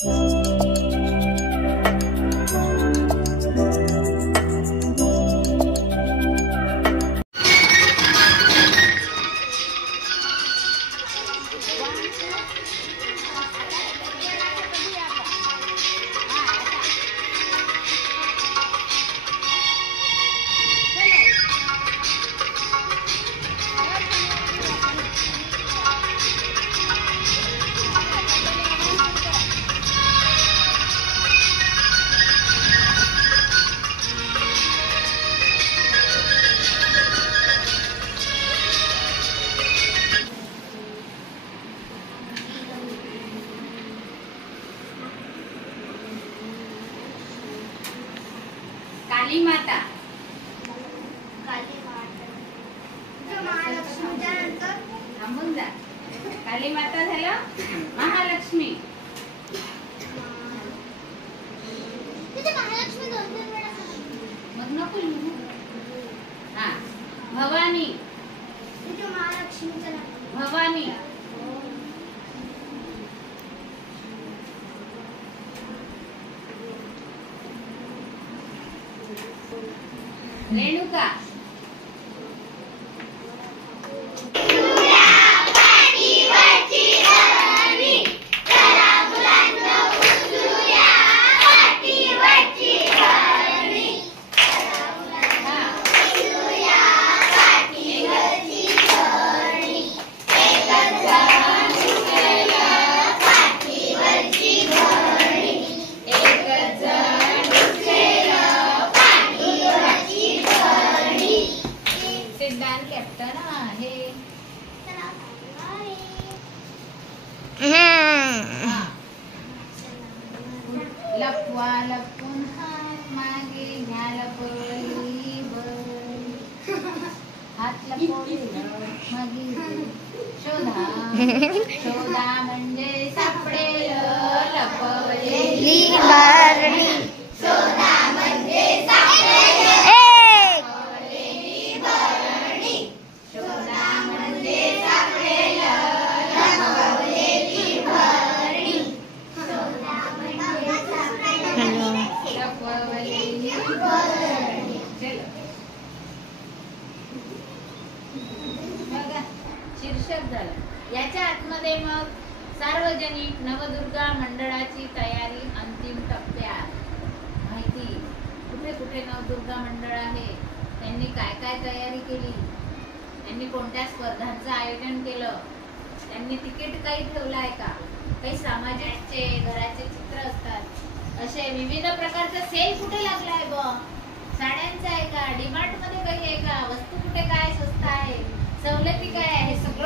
काली माता, थांबून जा. काली माता झालं. महालक्ष्मी, मग नको लिहू. हा, भवानी, भवानी, रेणुका, कॅप्टन आहे. लपवा लपून हात मागे घ्या, लपवली हात लपवलेलं मगी शोधा, शोधा म्हणजे सापडेल, लपवलेली भरणी, शोधा म्हणजे सापडेल, लपवलेली भरणी, शोधा म्हणजे सापडेल, लपवलेली भरणी, शोधा म्हणजे सापडेल, लपवलेली भरणी. चलो बघा, शीर्षक झालं. याच्या आतमध्ये मग सार्वजनिक नवदुर्गा मंडळाची तयारी अंतिम टप्प्यात. माहिती कुठे कुठे नवदुर्गा मंडळ आहे, त्यांनी काय काय तयारी केली, त्यांनी कोणत्या स्पर्धांचं आयोजन केलं, त्यांनी तिकीट काही ठेवलं आहे का, काही सामाजिकचे घराचे चित्र असतात, असे विविध प्रकारचा सेल कुठे लागला आहे, साड्यांचा आहे का, डीमार्ट मध्ये काही आहे का, वस्तू कुठे काय स्वस्त आहे, सवलती काय आहे, हे सगळं